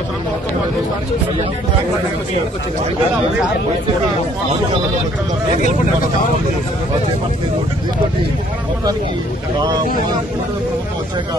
మొత్తానికి వచ్చాక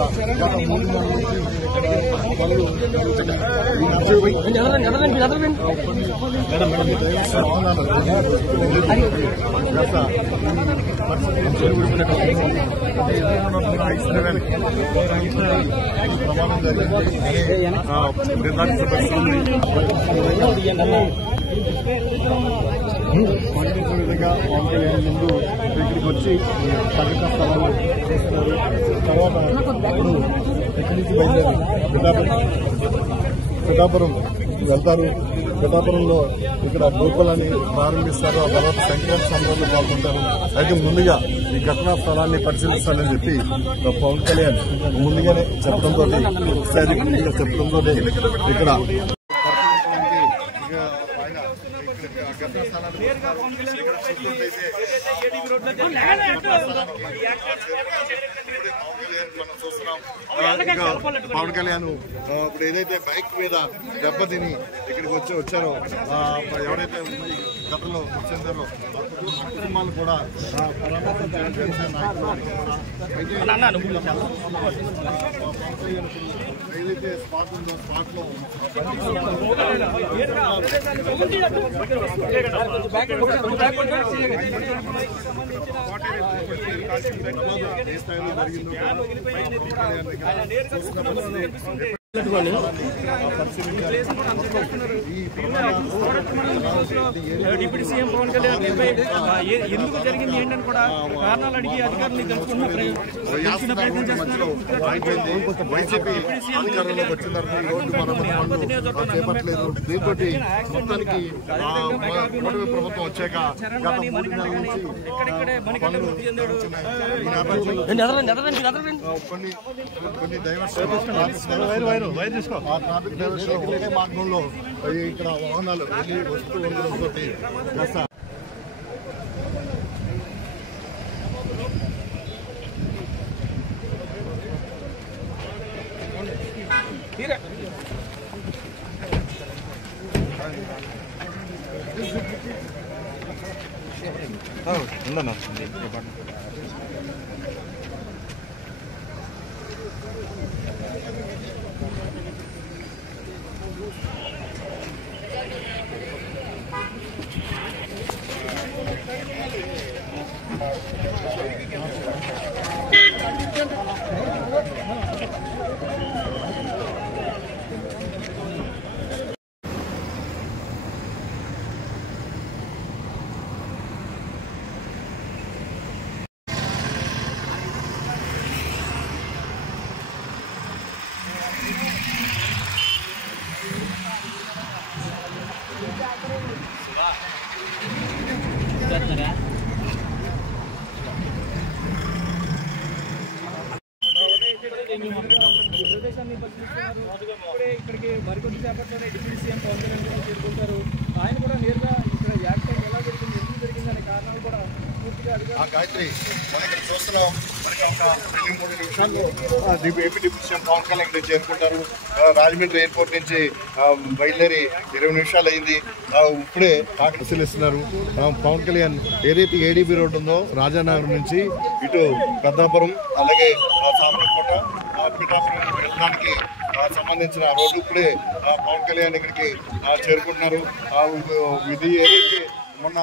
విధంగా ముందు ఇక్కడికి వచ్చి పర్యటన స్థలాలు చేస్తున్నారు. తర్వాత ఇప్పుడు ఎక్కడి నుంచి బయలుదేరి పిఠాపురం వెళ్తారు. పిఠాపురంలో ఇక్కడ గోకులాన్ని ప్రారంభిస్తారు. ఆ తర్వాత సంక్రాంతి సంబరాల్లో పాల్గొంటారు. అయితే ముందుగా ఈ ఘటనా స్థలాన్ని పరిశీలిస్తానని చెప్పి పవన్ కళ్యాణ్ ముందుగానే చెప్పడంతో ఒకసారి ముందుగా చెప్పడంతో ఇక్కడ పవన్ కళ్యాణ్ ఇప్పుడు ఏదైతే బైక్ మీద దెబ్బతిని ఇక్కడికి వచ్చారో ఎవరైతే గతంలో చెందారో కుటుంబాలు కూడా ఏదైతే స్పాట్ ఉందో స్పాట్ లో ఏ స్థాయిలో జరిగిందో డిప్యూటీ సీఎం పవన్ కళ్యాణ్ ఎందుకు జరిగింది ఏంటని కూడా కారణాలు అడిగి అధికారులు తెలుసుకున్న ప్రయత్నం చేస్తున్నారు. వైసీపీ అధికారంలోకి వచ్చిన తర్వాత రోడ్డు మరమ్మతులు చేపట్టలేదు. దీంతో మొత్తానికి ప్రభుత్వం వచ్చాక గత 3 నెలల నుంచి కొన్ని ట్రాఫిక్ డైవర్షన్ ఒకే మార్గంలో ఇక్కడ వాహనాలు వెళ్ళి వస్తూ ఉండడంతో కాస్త ఉందన్నా ప్రదేశాన్ని ఇప్పుడే ఇక్కడికి మరికొద్ది సేపట్లోనే డిప్యూటీ సీఎం పవన్ కళ్యాణ్ చేరుకుంటారు. ఆయన కూడా నేరుగా ఇక్కడ యాక్సిడెంట్ ఎలా జరిగింది, ఎందుకు జరిగింది అనే కారణాలు కూడా పూర్తిగా గాయత్రి మనం ఇక్కడ చూస్తున్నాం. మనకి ఒక 3 నిమిషాల్లో AP deputy CM Pawan Kalyan ఇక్కడ చేరుకుంటారు. రాజమండ్రి ఎయిర్పోర్ట్ నుంచి బయలుదేరి 20 నిమిషాలు అయింది. ఇప్పుడే పరిశీలిస్తున్నారు. పవన్ కళ్యాణ్ ఏదైతే ఏడీబీ రోడ్డు ఉందో రాజానగర్ నుంచి ఇటు పెద్దాపురం అలాగే సామర్లకోట పిఠాపురం వెళ్ళడానికి సంబంధించిన రోడ్డు ఇప్పుడే పవన్ కళ్యాణ్ ఇక్కడికి చేరుకుంటున్నారు. ఇది ఏదైతే మొన్న